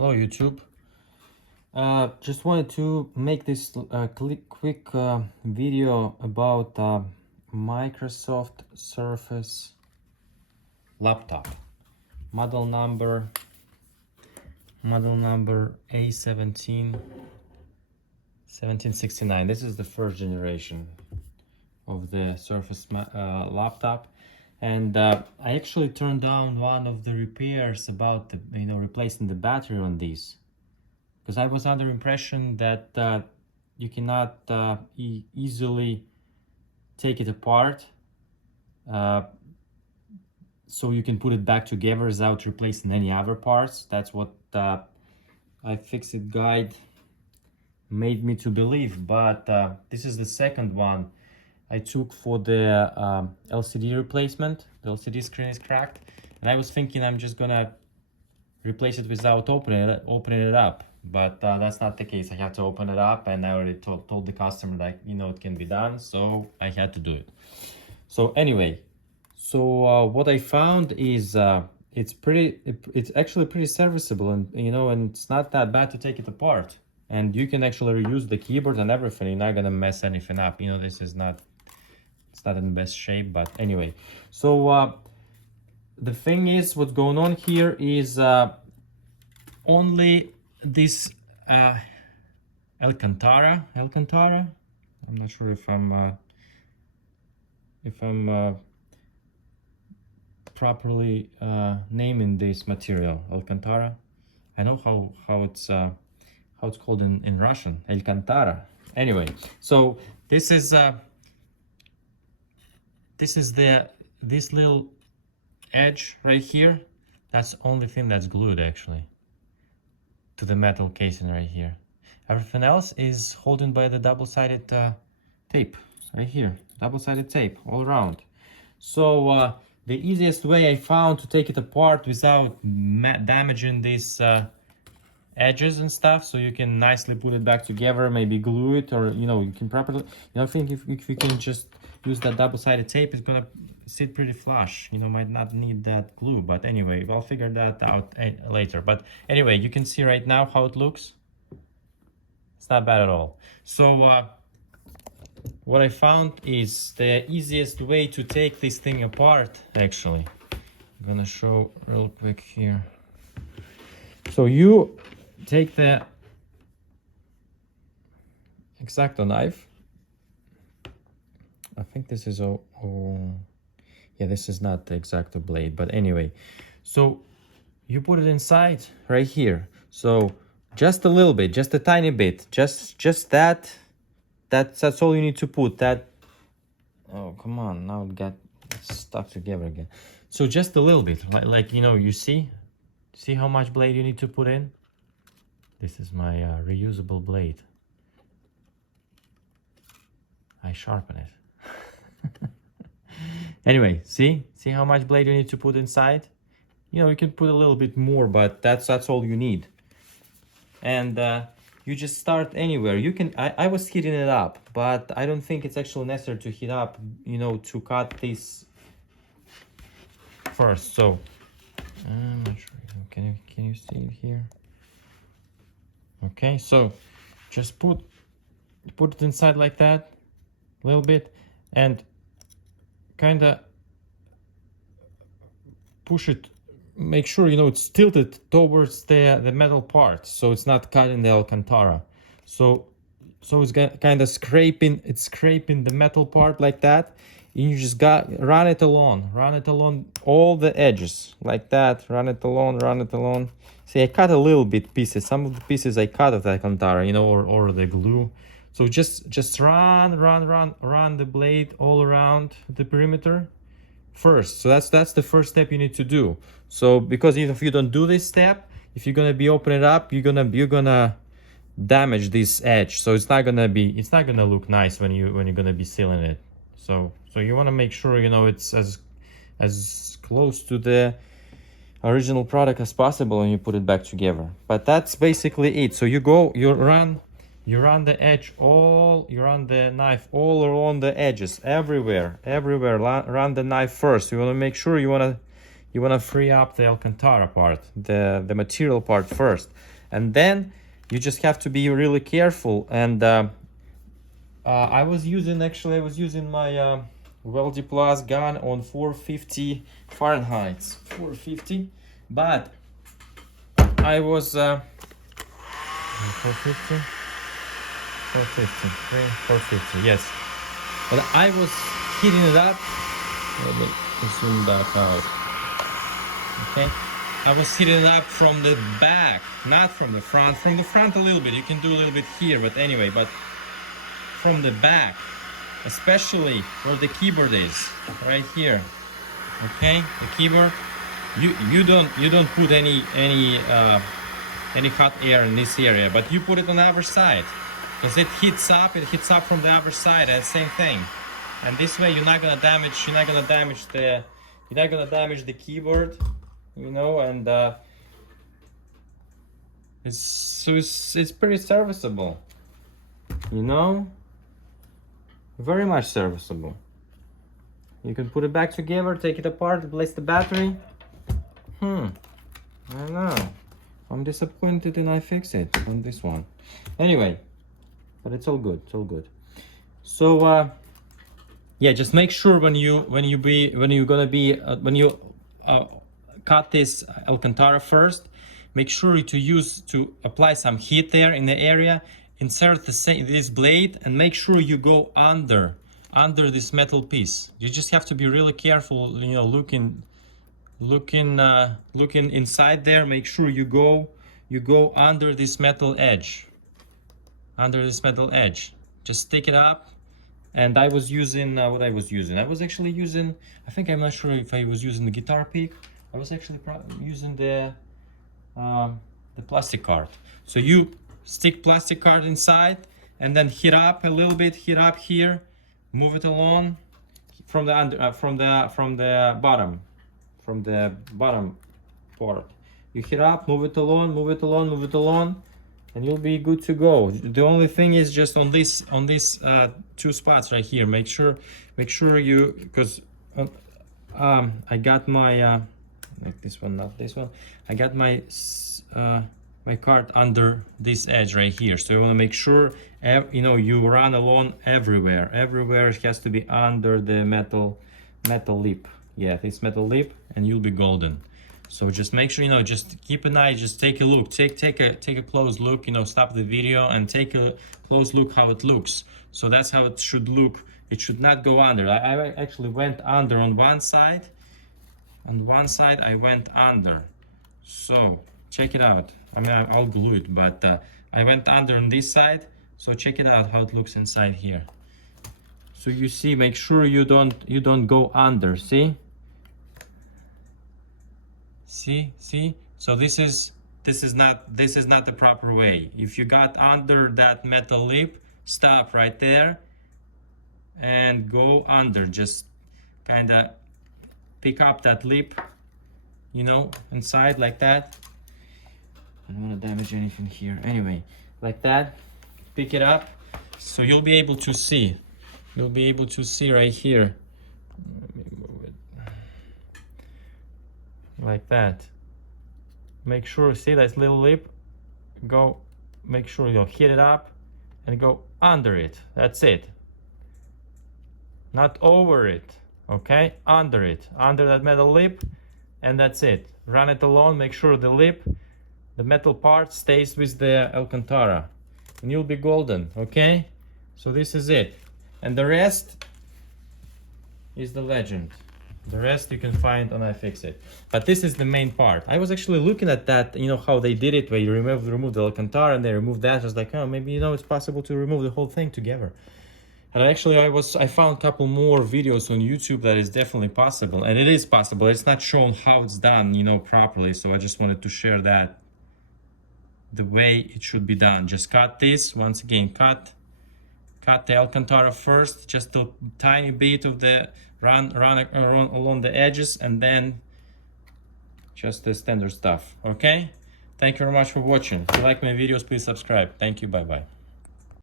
Hello YouTube. Just wanted to make this quick video about Microsoft Surface laptop. Model number A17 1769. This is the first generation of the Surface laptop. And I actually turned down one of the repairs about the, replacing the battery on these, because I was under impression that you cannot easily take it apart, so you can put it back together without replacing any other parts. That's what iFixit guide made me to believe. But this is the second one I took for the LCD replacement. The LCD screen is cracked, and I was thinking I'm just gonna replace it without opening it up, but that's not the case. I have to open it up, and I already told the customer that it can be done, so I had to do it. So anyway, what I found is it's actually pretty serviceable, and and it's not that bad to take it apart, and you can actually reuse the keyboard and everything. You're not gonna mess anything up. This is not, it's not in the best shape, but anyway. So the thing is, what's going on here is only this alcantara. I'm not sure if I'm properly naming this material. Alcantara. I know how it's called in Russian. Alcantara. Anyway, so this is this little edge right here. That's the only thing that's glued actually to the metal casing right here. Everything else is holding by the double-sided tape right here. Double-sided tape all around. So the easiest way I found to take it apart without damaging these edges and stuff, so you can nicely put it back together, maybe glue it, or you can properly, I think if you can just use that double-sided tape, it's gonna sit pretty flush. Might not need that glue, but anyway, I'll figure that out later. But anyway, you can see right now how it looks. It's not bad at all. So what I found is the easiest way to take this thing apart. Actually, I'm gonna show real quick here. So you take the X-Acto knife. I think this is yeah, this is not the X-Acto blade, but anyway, so you put it inside right here. So just a little bit, just a tiny bit, just that's all you need to put. That, oh come on, now it got stuck together again. So just a little bit, like you see how much blade you need to put in. This is my reusable blade. I sharpen it. Anyway, see how much blade you need to put inside. You can put a little bit more, but that's all you need. And you just start anywhere. You can, I was heating it up, but I don't think it's actually necessary to heat up, to cut this first. So I'm not sure, can you see it here? Okay, so just put it inside like that a little bit, and kind of push it. Make sure it's tilted towards the metal part, so it's not cutting the alcantara. So it's kind of scraping the metal part like that, and you just run it along all the edges like that. Run it along. See, I cut a little bit pieces. Some of the pieces I cut of the alcantara, or the glue. So just run the blade all around the perimeter first. So that's the first step you need to do. So because if you don't do this step, if you're gonna be opening it up, you're gonna damage this edge. So it's not gonna look nice when you're gonna be sealing it. So you want to make sure it's as close to the original product as possible when you put it back together. But that's basically it. So you run the knife all around the edges, everywhere. Run the knife first. You want to make sure you want you want to free up the alcantara part, the material part first, and then you just have to be really careful. And I was using my Weldy Plus gun on 450 Fahrenheit, 450, but I was 450, 450, 450, yes. But I was heating it up. Let me zoom back out. Okay, I was heating it up from the back, not from the front. From the front a little bit. You can do a little bit here, but anyway, but from the back, especially where the keyboard is, right here. Okay, the keyboard. You don't put any hot air in this area, but you put it on the other side, because it hits up from the other side, and same thing. And this way you're not gonna damage the keyboard, you know. And it's pretty serviceable, you know, very much serviceable. You can put it back together, take it apart, replace the battery. I don't know. I'm disappointed in iFixit on this one. Anyway, but it's all good. It's all good. So yeah, just make sure when you cut this alcantara first, make sure to apply some heat there in the area. Insert this blade and make sure you go under this metal piece. You just have to be really careful, you know, looking inside there. Make sure you go under this metal edge. Just stick it up. And I was using what I was using. I was actually using, I'm not sure if I was using the guitar pick. I was actually using the plastic card. So you stick plastic card inside and then heat up a little bit, heat up here, move it along from the bottom part. You heat up, move it along, and you'll be good to go. The only thing is just on these two spots right here. Make sure you, because I got my like this one, not this one. I got my my card under this edge right here. So you want to make sure you know, you run along everywhere. Everywhere it has to be under the metal lip. Yeah, this metal lip, and you'll be golden. So just make sure, you know, just keep an eye, just take a look, take a close look, you know, stop the video and take a close look how it looks. So that's how it should look. It should not go under. I actually went under on one side. On one side I went under. So check it out. I mean, I'll glue it, but I went under on this side. So check it out how it looks inside here. So you see, make sure you don't go under. See? So this is not the proper way. If you got under that metal lip, stop right there and go under. Just kind of pick up that lip, you know, inside like that. I don't want to damage anything here. Anyway, like that, pick it up. So you'll be able to see. You'll be able to see right here. Let me move it. Like that. Make sure, see that little lip? Make sure you heat it up and go under it. That's it. Not over it, okay? Under it, under that metal lip, and that's it. Run it along, make sure the lip, the metal part stays with the alcantara, and you'll be golden, okay? So this is it. And the rest is the legend. The rest you can find on iFixit. But this is the main part. I was actually looking at that, you know, how they did it, where you remove the alcantara and they remove that. I was like, oh, maybe, you know, it's possible to remove the whole thing together. And actually I found a couple more videos on YouTube that is definitely possible. And it is possible. It's not shown how it's done, you know, properly. So I just wanted to share that the way it should be done. Just cut this, once again, cut the alcantara first, just a tiny bit of the run along the edges, and then just the standard stuff. Okay, thank you very much for watching. If you like my videos, please subscribe. Thank you, bye bye.